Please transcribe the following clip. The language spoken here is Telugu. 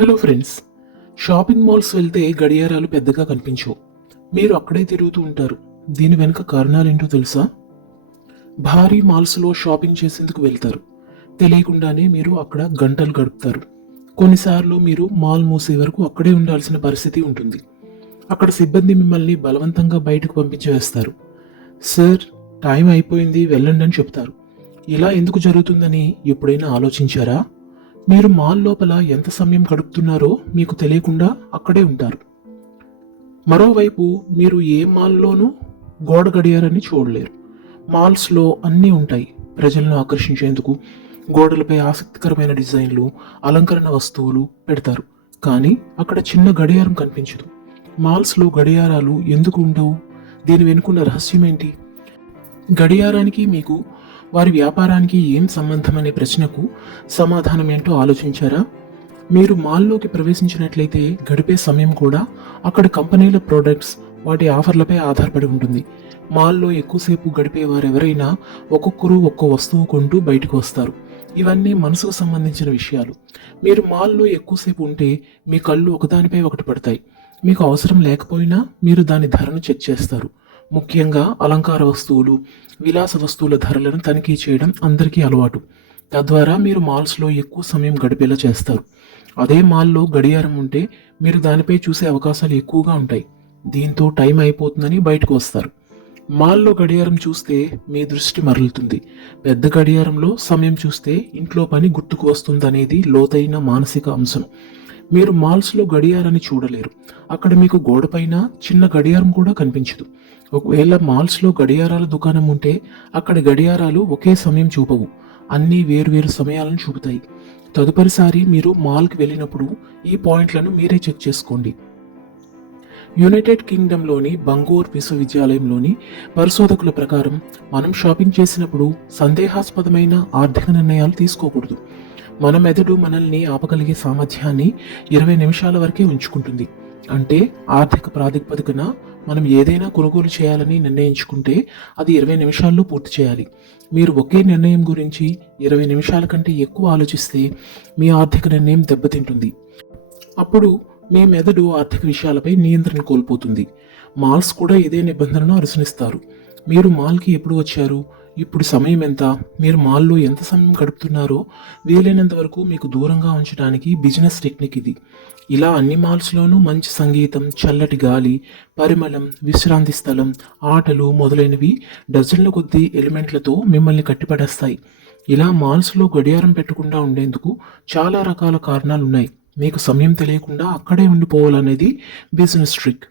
హలో ఫ్రెండ్స్ షాపింగ్ మాల్స్ వెళ్తే గడియారాలు పెద్దగా కనిపించవు. మీరు అక్కడే తిరుగుతూ ఉంటారు. దీని వెనుక కారణాలేంటో తెలుసా? భారీ మాల్స్లో షాపింగ్ చేసేందుకు వెళ్తారు. తెలియకుండానే మీరు అక్కడ గంటలు గడుపుతారు. కొన్నిసార్లు మీరు మాల్ మూసే వరకు అక్కడే ఉండాల్సిన పరిస్థితి ఉంటుంది. అక్కడ సిబ్బంది మిమ్మల్ని బలవంతంగా బయటకు పంపించేస్తారు. సార్ టైం అయిపోయింది వెళ్ళండి అని చెప్తారు. ఇలా ఎందుకు జరుగుతుందని ఎప్పుడైనా ఆలోచించారా? మీరు మాల్ లోపల ఎంత సమయం గడుపుతున్నారో మీకు తెలియకుండా అక్కడే ఉంటారు. మరోవైపు మీరు ఏ మాల్లోనూ గోడ గడియారాన్ని చూడలేరు. మాల్స్లో అన్నీ ఉంటాయి ప్రజలను ఆకర్షించేందుకు. గోడలపై ఆసక్తికరమైన డిజైన్లు అలంకరణ వస్తువులు పెడతారు. కానీ అక్కడ చిన్న గడియారం కనిపించదు. మాల్స్లో గడియారాలు ఎందుకు ఉండవు? దీని వెనుకున్న రహస్యం ఏంటి? గడియారానికి మీకు వారి వ్యాపారానికి ఏం సంబంధం అనే ప్రశ్నకు సమాధానం ఏంటో ఆలోచించారా? మీరు మాల్లోకి ప్రవేశించినట్లయితే గడిపే సమయం కూడా అక్కడ కంపెనీల ప్రోడక్ట్స్ వాటి ఆఫర్లపై ఆధారపడి ఉంటుంది. మాల్లో ఎక్కువసేపు గడిపే వారెవరైనా ఒక్కొక్కరు ఒక్కో వస్తువు కొంటూ బయటకు వస్తారు. ఇవన్నీ మనసుకు సంబంధించిన విషయాలు. మీరు మాల్లో ఎక్కువసేపు ఉంటే మీ కళ్ళు ఒకదానిపై ఒకటి పడతాయి. మీకు అవసరం లేకపోయినా మీరు దాని ధరను చెక్ చేస్తారు. ముఖ్యంగా అలంకార వస్తువులు విలాస వస్తువుల ధరలను తనిఖీ చేయడం అందరికీ అలవాటు. తద్వారా మీరు మాల్స్లో ఎక్కువ సమయం గడిపేలా చేస్తారు. అదే మాల్లో గడియారం ఉంటే మీరు దానిపై చూసే అవకాశాలు ఎక్కువగా ఉంటాయి. దీంతో టైం అయిపోతుందని బయటకు వస్తారు. మాల్లో గడియారం చూస్తే మీ దృష్టి మరలుతుంది. పెద్ద గడియారంలో సమయం చూస్తే ఇంట్లో పని గుర్తుకు వస్తుందనేది లోతైన మానసిక అంశం. మీరు మాల్స్లో గడియారాన్ని చూడలేరు. అక్కడ మీకు గోడపైన చిన్న గడియారం కూడా కనిపించదు. ఒకవేళ మాల్స్లో గడియారాల దుకాణం ఉంటే అక్కడ గడియారాలు ఒకే సమయం చూపవు. అన్నీ వేరువేరు సమయాలను చూపుతాయి. తదుపరిసారి మీరు మాల్కి వెళ్ళినప్పుడు ఈ పాయింట్లను మీరే చెక్ చేసుకోండి. యునైటెడ్ కింగ్డమ్లోని బంగూర్ విశ్వవిద్యాలయంలోని పరిశోధకుల ప్రకారం మనం షాపింగ్ చేసినప్పుడు సందేహాస్పదమైన ఆర్థిక నిర్ణయాలు తీసుకోకూడదు. మన మెదడు మనల్ని ఆపగలిగే సామర్థ్యాన్ని ఇరవై నిమిషాల వరకే ఉంచుకుంటుంది. అంటే ఆర్థిక ప్రాతిపదికన మనం ఏదైనా కొనుగోలు చేయాలని నిర్ణయించుకుంటే అది ఇరవై నిమిషాల్లో పూర్తి చేయాలి. మీరు ఒకే నిర్ణయం గురించి ఇరవై నిమిషాల కంటే ఎక్కువ ఆలోచిస్తే మీ ఆర్థిక నిర్ణయం దెబ్బతింటుంది. అప్పుడు మీ మెదడు ఆర్థిక విషయాలపై నియంత్రణ కోల్పోతుంది. మాల్స్ కూడా ఇదే నిబంధనను అనుసరిస్తారు. మీరు మాల్కి ఎప్పుడు వచ్చారు? ఇప్పుడు సమయం ఎంత? మీరు మాల్లో ఎంత సమయం గడుపుతున్నారో వీలైనంత వరకు మీకు దూరంగా ఉంచడానికి బిజినెస్ టెక్నిక్ ఇది. ఇలా అన్ని మాల్స్లోనూ మంచి సంగీతం చల్లటి గాలి పరిమళం విశ్రాంతి స్థలం ఆటలు మొదలైనవి డజన్ల కొద్దీ ఎలిమెంట్లతో మిమ్మల్ని కట్టిపడేస్తాయి. ఇలా మాల్స్లో గడియారం పెట్టకుండా ఉండేందుకు చాలా రకాల కారణాలు ఉన్నాయి మీకు సమయం తెలియకుండా అక్కడే ఉండిపోవాలనేది బిజినెస్ ట్రిక్.